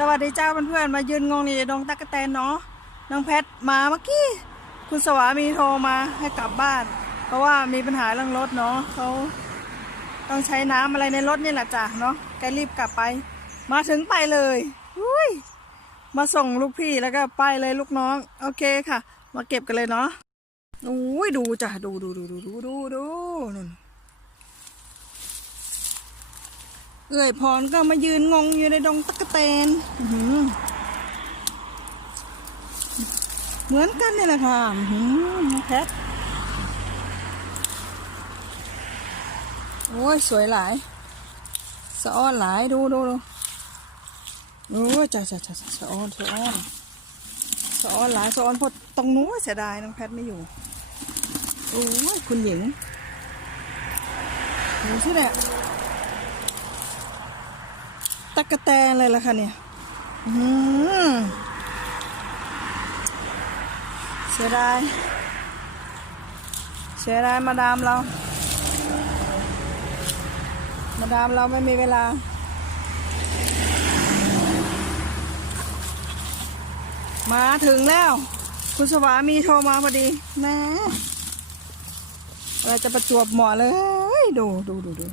สวัสดีเจ้าเพื่อนๆมายืนงงนี่ดงตั๊กแตนเนาะน้องแพทมาเมื่อกี้ คุณสวามีโทรมาให้กลับบ้าน เพราะว่ามีปัญหาเรื่องรถเนาะเขาต้องใช้น้ำอะไรในรถนี่แหละจ้ะเนาะแกรีบกลับไป มาถึงไปเลยอุ้ยมาส่งลูกพี่แล้วก็ไปเลยลูกน้อง โอเคค่ะ มาเก็บกันเลยเนาะอุ้ยดูจ้ะดูดูดูดูดูดูดูนู่น เอื่อยพรก็มายืนงงอยู่ในดงตะกะแตนเหมือนกันนี่แหละค่ะน้องแพทโอ้ย สวยหลาย สะอ้อนหลาย ดูดูดูโอ้ยจ้าจ้าจ้าสะอ้อนสะอ้อนสะอ้อนหลายสะอ้อนพอตรงนู้นเสียดายน้องแพทไม่อยู่ โอ้ย คุณหญิงดูสิเนี่ย ตะกะแตนเลยล่ะค่ะเนี่ยอื้อหือเสียดายเสียดายมาดามเรา มาดามเราไม่มีเวลามาถึงแล้ว คุณสวามีโทรมาพอดีแม่เราจะประจวบเหมาะเลย ดูดูดูดู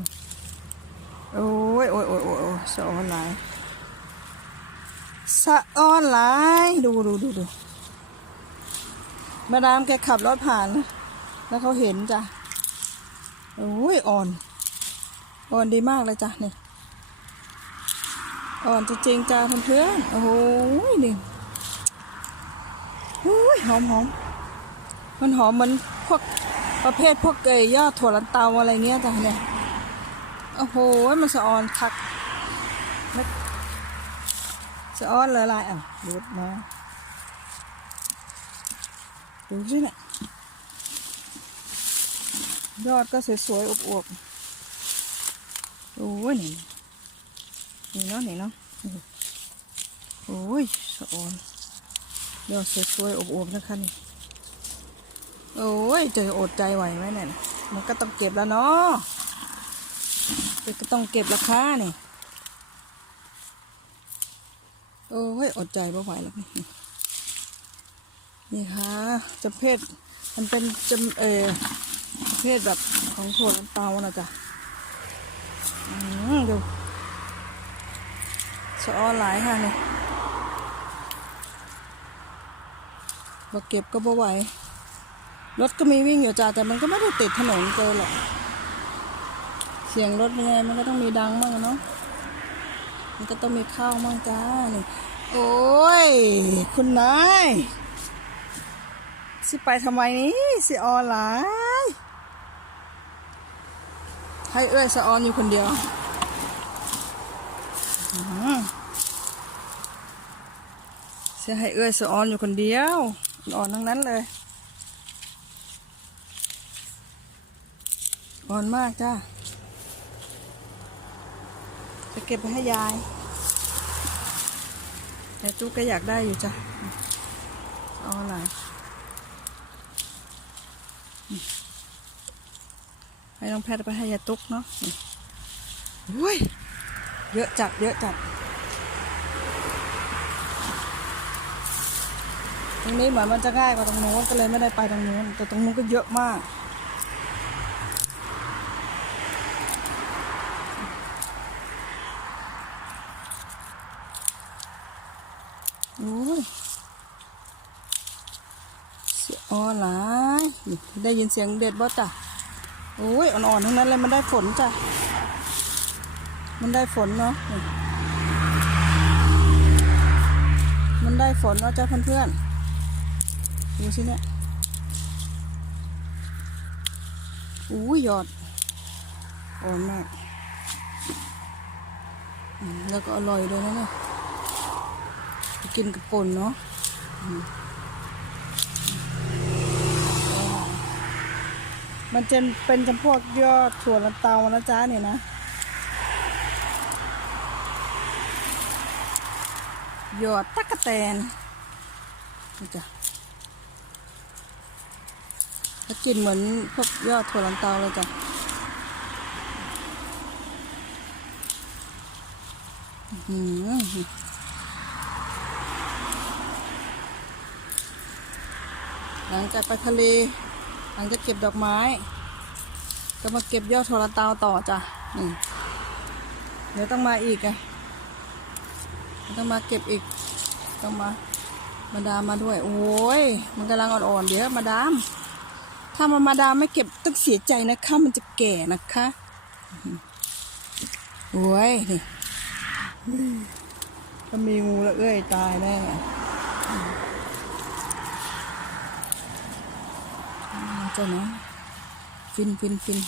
โอ้ยโอ้ยโอ้ยโอ้ยสะออนหลายสะออนหลายดูดูดูดูมาดามแกขับรถผ่าน แล้วเขาเห็นจ้ะโอ้ยอ่อน อ่อนดีมากเลยจ้ะนี่อ่อนจริงจ้าเพื่อนโอ้โหนี่โอ้ยหอมหอมมันหอมเหมือนพวกประเภทพวกเกยยอดถั่วลันเตาอะไรเงี้ยจ้ะเนี่ย โอ้โห มันสะออนคักมันสะออนลยลายอะดูดมาดูสิเนี่ยยอดก็สวยๆอวบๆโอ้ยนี่นี่เนาะนี่เนาะโอ้ยสะออนยอดสวยๆอวบๆนะคะนี่โอ้ยจะอดใจไหวไหมเนี่ยมันก็ต้องเก็บแล้วเนาะ ก็ต้องเก็บราคาเนี่ยโอ้ยอดใจไม่ไหวแล้วนี่นี่ค่ะจำเพศมันเป็นจำเออเพศแบบของถั่วลันเตานะจ๊ะอืมดูสะออนหลายค่ะเนี่ยบ่เก็บก็บ่ไหวรถก็มีวิ่งอยู่จ้าแต่มันก็ไม่ได้ติดถนนเกินหรอก เสียงรถเป็นไงมันก็ต้องมีดังมั่งอะเนาะมันก็ต้องมีข้าวมั่งจ้านี่โอ้ย คุณนายสิไปทำไมนี่สิออนไลน์ให้เอ้ยสะออนอยู่คนเดียวเสียให้เอ้ยสะออนอยู่คนเดียวอ่อนทั้งนั้นเลยอ่อนมากจ้า เก็บไปให้ยาย แต่จุ๊กก็อยากได้อยู่จ้ะเอาอะไรให้น้องแพทย์ไปให้ยายตุ๊กเนาะนี่อุ้ย เยอะจัด เยอะจัด ตรงนี้เหมือนมันจะง่ายกว่าตรงโน้นก็เลยไม่ได้ไปตรงโน้น แต่ตรงนู้นก็เยอะมาก โอ้ย เสียอ่อหลายได้ยินเสียงเด็ดบ่จ้ะโอ้ยอ่อนๆทั้งนั้นเลยมันได้ฝนจ้ะ มันได้ฝนเนาะมันได้ฝนเนาะจ้ะเพื่อนๆดูสิเนี่ยอู้ยยอดอ่อนมากแล้วก็อร่อยด้วยนะเนี่ย กินกับป่นเนาะมันจะเป็นจำพวกยอดถั่วลันเตานะจ๊ะเนี่ยนะยอดตะกะแตนนี่จ้ะก็กินเหมือนพวกยอดถั่วลันเตาเลยจ้ะอื้อ หลังจากไปทะเล หลังจากเก็บดอกไม้ ก็มาเก็บยอดโทรตาต่อจ้ะนี่เดี๋ยวต้องมาอีกไงเดี๋ยต้องมาเก็บอีก ต้องมามาดามมาด้วย โอ้ย มันกำลังอ่อนๆ เดี๋ยวมาดาม ถ้ามามาดามไม่เก็บต้องเสียใจนะคะ มันจะแก่นะคะ โอ้ย นี่ถ้ามีงูแล้วเอ้ยตายแน่ จ้านะฟินฟินฟิน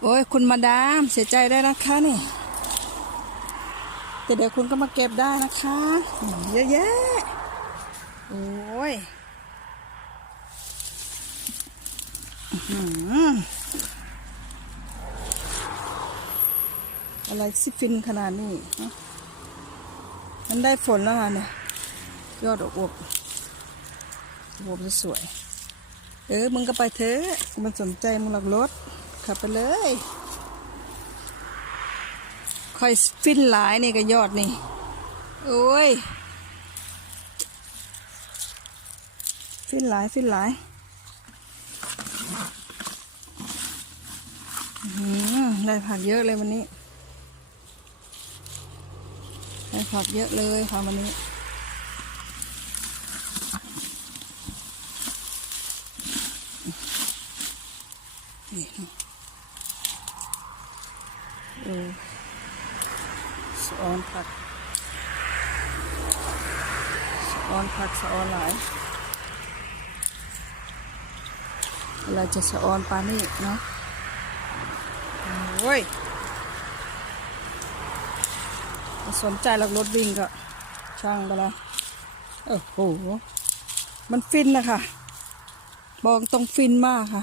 โอ้ยคุณมาดามเสียใจได้นะคะนี่แต่เดี๋ยวคุณก็มาเก็บได้นะคะ เยอะแยะโอ้ยอื้อะไรสิฟินขนาดนี้มันได้ฝนแล้วค่ะเนี่ยยอดอวบอวบสวย เออ มึงก็ไปเถอะมันสนใจมึงหลักรถ ขับไปเลยคอยฟินหลายนี่ก็ยอดนี่ โอ้ย ฟินหลายฟินหลายได้ผักเยอะเลยวันนี้ ได้ผักเยอะเลยค่ะวันนี้ นี่เนาะเออสะออนผักสะออนผักสะออนหลายเราจะสะออนปลานี่เนาะโอ้ยสนใจหรอกรถวิ่งก็ช่างไปละโอ้โห มันฟินนะคะ บอกตรงฟินมากค่ะ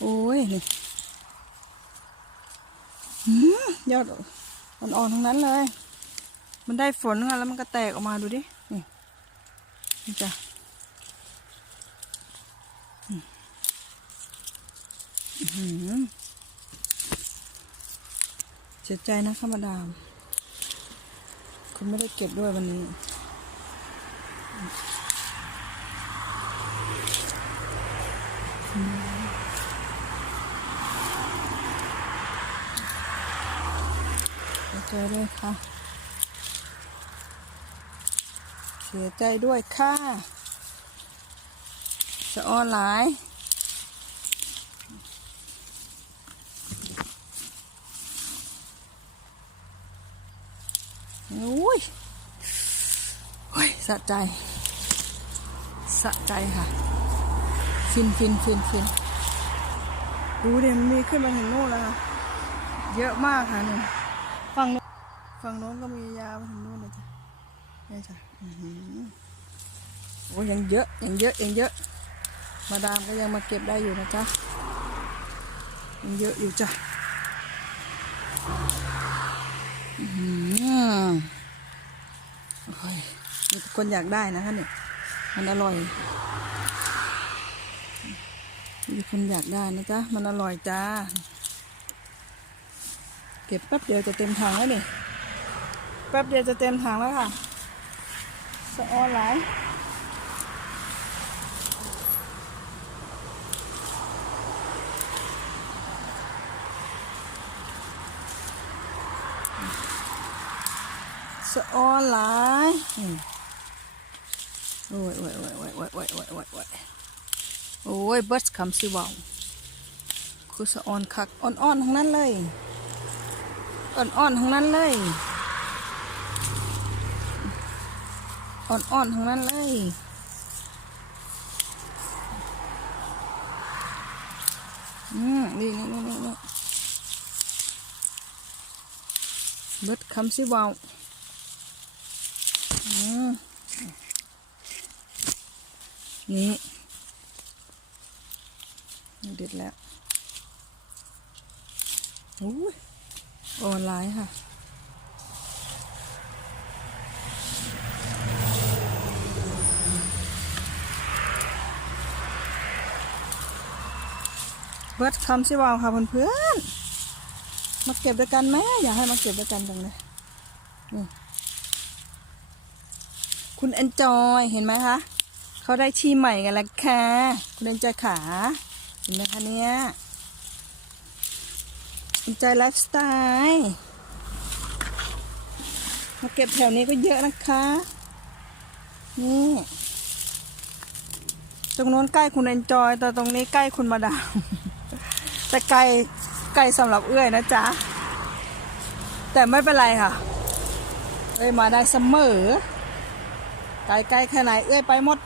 โอ้ยนี่หืมยอดอ่อนๆทั้งนั้นเลย มันได้ฝนค่ะแล้วมันก็แตกออกมาดูดิ นี่นี่จ้ะเสียใจนะคะมาดาม คุณไม่ได้เก็บด้วยวันนี้เสี ใจด้วยค่ะ เสียใจด้วยค่ะ จะออนไลน์โอ้ยโอ้ยสะใจ สะใจค่ะ ฟินฟินฟินฟินดูเดี๋ยวมีขึ้นมาถึงโน่นแล้วค่ะ เยอะมากค่ะนี่ฝั่งโน้น ฝั่งโน้นก็มียาวมาถึงโน่นเลยจ้ะนี่จ้ะโอ้ยังเยอะยังเยอะยังเยอะ มาดามก็ยังมาเก็บได้อยู่นะจ๊ะยังเยอะอยู่จ้ะอืมโอ้ยมีคนอยากได้นะคะเนี่ยมันอร่อยมีคนอยากได้นะจ๊ะ มันอร่อยจ้า เก็บแป๊บเดียวจะเต็มถังแล้วนี่ แป๊บเดียวจะเต็มถังแล้วค่ะสะออนหลายสะออนหลายอืมโอ้ยโอ้ยโอ้ยโอ้ยโอ้ยโอ้ยโอ้ยโอ้ยโอ้ยโอ้ยเบิร์ดคำสิเวาวคือสะออนคักอ่อนๆทั้งนั้นเลยอ่อนๆทั้งนั้นเลย อ่อนๆทั้งนั้นเลย อืมนี่นี่นี่นี่นี่เบิดคำสิเวาวอืมนี่นี่เด็ดแล้ว โอ้ยออนไลน์ค่ะ เบิร์ดคำสิวาวค่ะเพื่อนๆมาเก็บด้วยกันไหมอยากให้มาเก็บด้วยกันจังเลยนี่คุณเอนจอยเห็นไหมคะเขาได้ทีใหม่กันแล้วค่ะ คุณเดนใจขาเห็นไหมคะเนี่ยคุณใจไลฟ์สไตล์มาเก็บแถวนี้ก็เยอะนะคะ นี่ตรงโน้นใกล้คุณเอนจอยแต่ตรงนี้ใกล้คุณมาดาม แต่ไกลไกลสำหรับเอื้อยนะจ๊ะ แต่ไม่เป็นไรค่ะ เอ้ยมาได้เสมอ ไกลไกลแค่ไหนเอื้อยไปหมด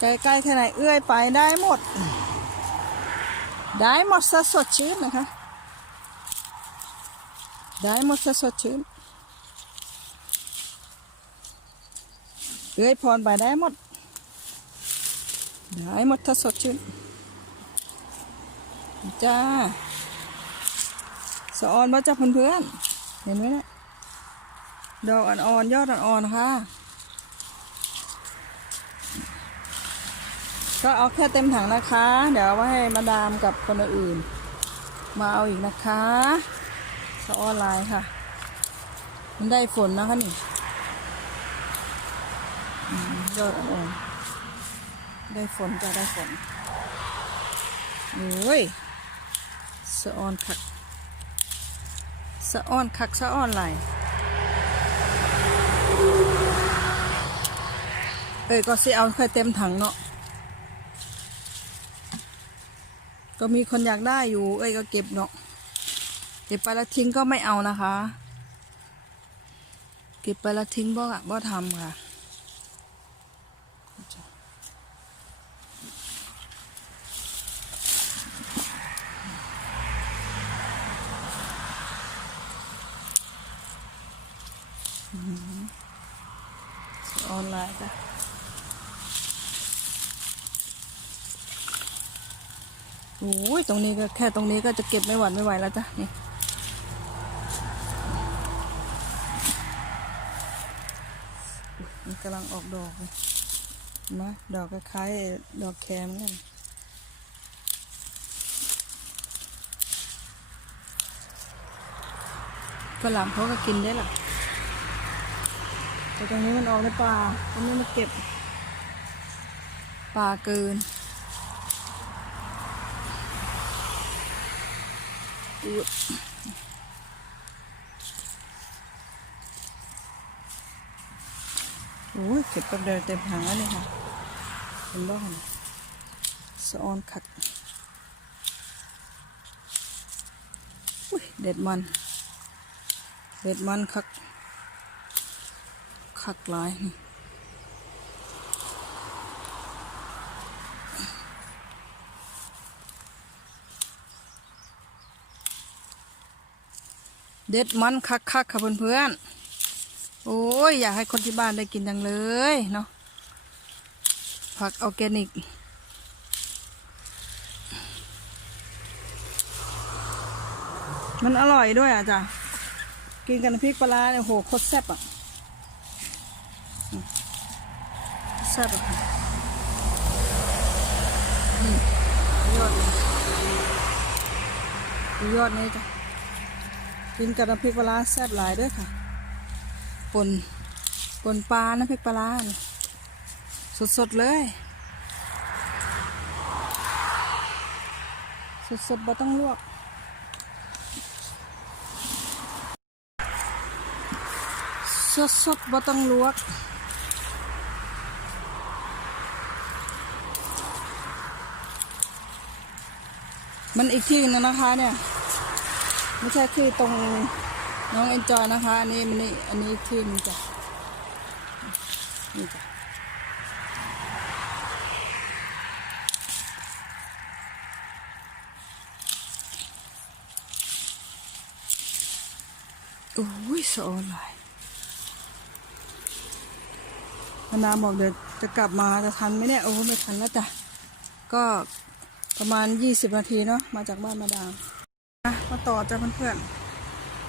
ไกลไกลแค่ไหนเอื้อยไปได้หมด ได้หมดสะสดชื่นนะคะ ได้หมดสะสดชื่นเอื้อยพรไปได้หมด ได้หมดถ้าสดชื่นจ้าสะออนมาจากเพื่อนๆเห็นไหมนี่ยดอกอ่อนๆยอดอ่อนๆค่ะ ก็เอาแค่เต็มถังนะคะ เดี๋ยวเอาไว้ให้มาดามกับคนอื่น มาเอาอีกนะคะสะออนลายค่ะ มันได้ฝนนะคะนี่ยอดอ่อน ได้ฝนจะได้ฝนโอ้ยสะออนคักสะออนคักสะออนไหลเอ้ยก็สิเอาแค่เต็มถังเนาะก็มีคนอยากได้อยู่ เอ้ยก็เก็บเนาะเก็บไปแล้วทิ้งก็ไม่เอานะคะ เก็บไปแล้วทิ้งบ่อะบ่ทำค่ะ ออนไลน์จ้ะโอ้ยตรงนี้ก็แค่ตรงนี้ก็จะเก็บไม่หวั่นไม่ไหวแล้วจ้ะนี่มันกำลังออกดอกเลยเห็นไหมดอกคล้ายดอกแคมกันฝรั่งเขาก็กินได้หรอ แต่ตรงนี้มันออกในป่าตรงนี้มันเก็บป่าเกินอุ๊ยโอ้ยเก็บแป๊บเดียวเต็มถังแล้วเนี่ยค่ะเห็นบ้างสะออนขัดอุ้ยเด็ดมัน เด็ดมันคัก คักหลายนี่เด็ดมันคักคักค่ะเพื่อนๆ โอ้ย อยากให้คนที่บ้านได้กินจังเลยเนาะ ผักออร์แกนิก มันอร่อยด้วยอะจ้ะ กินกับน้ำพริกปลาร้าเนี่ยโหโคตรแซ่บอะ แซ่บค่ะอืมยอดเลยยอดนี้จ้ะกินกับน้ำพริกปลาร้าแซ่บหลายด้วยค่ะปนปนปลาน้ำพริกปลาร้าสดๆเลย สดๆบ่ต้องลวกสดๆบ่ต้องลวก มันอีกที่นึงนะคะเนี่ย ไม่ใช่ที่ตรงน้องเอ็นจอยนะคะ อันนี้มันนี่อันนี้ที่นึงจ้ะนี่จ้ะโอ้ยสออนหลายพนาบอกเดี๋ยวจะกลับมาจะทันไหมเนี่ยโอ้ไม่ทันแล้วจ้ะก็ ประมาณยี่สิบนาทีเนาะมาจากบ้านมาดามมาต่อจ้าเพื่อน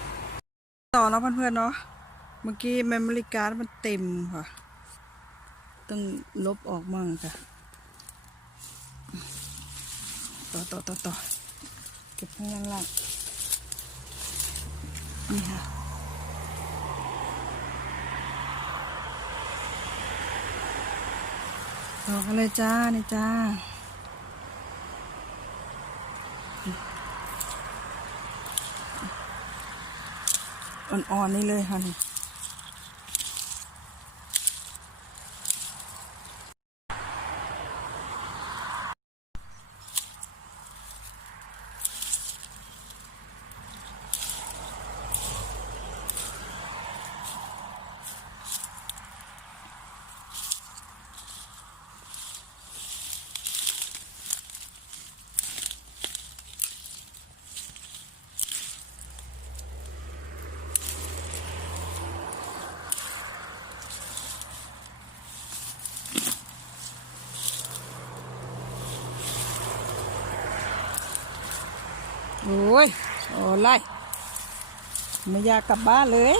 ๆต่อแล้วเพื่อนๆเนาะเมื่อกี้เมมโมรี่การ์ดมันเต็มค่ะ ต้องลบออกมั่งค่ะ ต่อต่อต่อต่อเก็บข้างล่างนี่ค่ะต่อกันเลยจ้านี่จ้า อ่อนๆนี่เลยค่ะนี่ โอ้ยโอ้ไล่ไม่อยากกลับบ้านเลย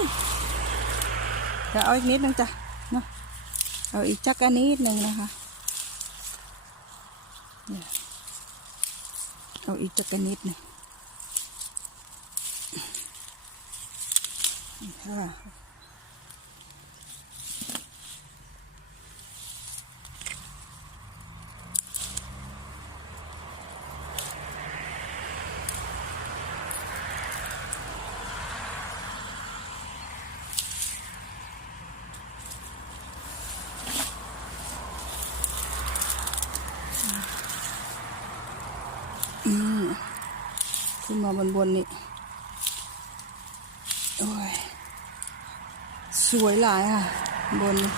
จะเอาอีกนิดนึงจ้ะเนาะเอาอีกจักอันนิดนึงนะคะเอาอีกจักอันนิดนึงค่ะ ขึ้นมาบนบนๆนี่โอ้ยสวยหลายค่ะ บนนี่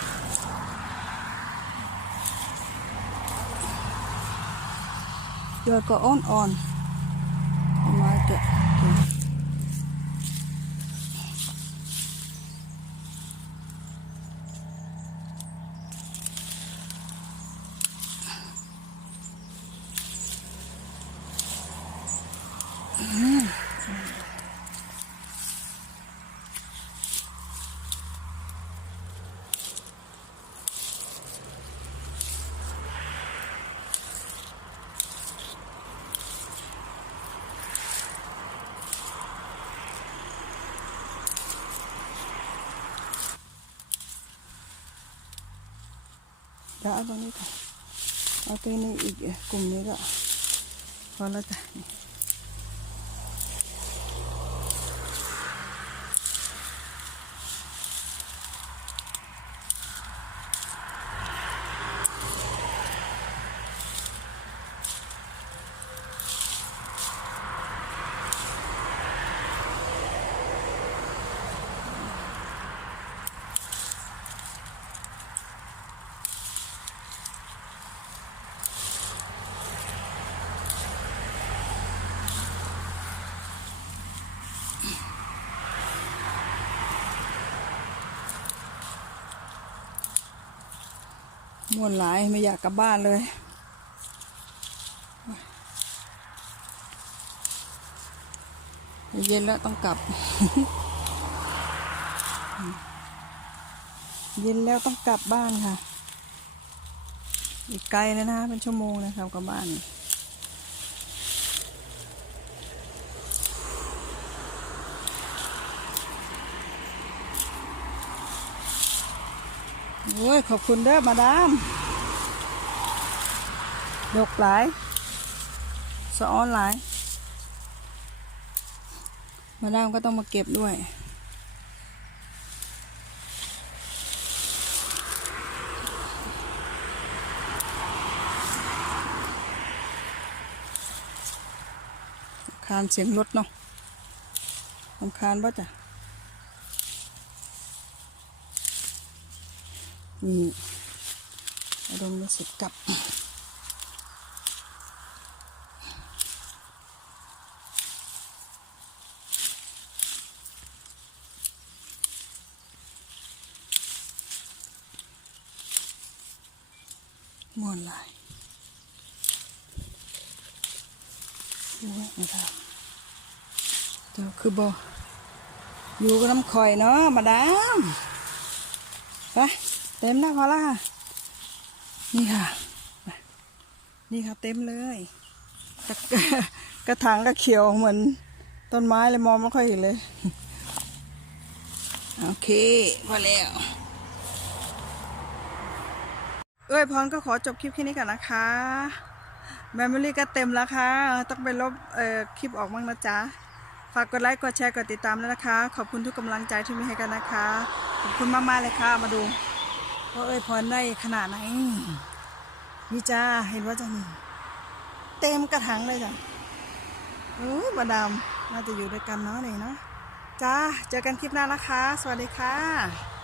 ยอดก็อ่อนๆเอามาแกะกินเดี๋ยวเอาตรงนี้ก่อน เอาตัวนี้อีก ม่วนหลายไม่อยากกลับบ้านเลย เย็นแล้วต้องกลับ เย็นแล้วต้องกลับบ้านค่ะ อีกไกลเลยนะเป็นชั่วโมงนะครับกลับบ้าน โอ้ย ขอบคุณเด้อมาดามดกหลายสะอ้อนหลาย มาดามก็ต้องมาเก็บด้วยคานเสียงรถเนาะลำคาญป่ะจ้ะ นี่อารมณ์รู้สึกกลับ มวนหลายโอ้ยนะครับเจ้าคือบออยู่กับน้ำคอยเนาะมาดามไป เต็มแล้วพอละค่ะ นี่ค่ะ นี่ค่ะเต็มเลยกระถางก็เขียวเหมือนต้นไม้เลยมองไม่ค่อยเห็นเลย โอเคพอแล้ว เอ้ยพรก็ขอจบคลิปแค่นี้ก่อนนะคะแมมโมรี่ก็เต็มแล้วค่ะ ต้องไปลบเอ่อคลิปออกบ้างนะจ๊ะ ฝากกดไลค์กดแชร์กดติดตามด้วนะคะ ขอบคุณทุกกำลังใจที่มีให้กันนะคะ ขอบคุณมากๆเลยค่ะมาดู ว่าเอ้ยพรได้ขนาดไหนนี่จ้าเห็นว่าจะนี่เต็มกระถางเลยจ้ะเออมาดามน่าจะอยู่ด้วยกันเนาะนี่เนาะจ้าเจอกันคลิปหน้านะคะ สวัสดีค่ะ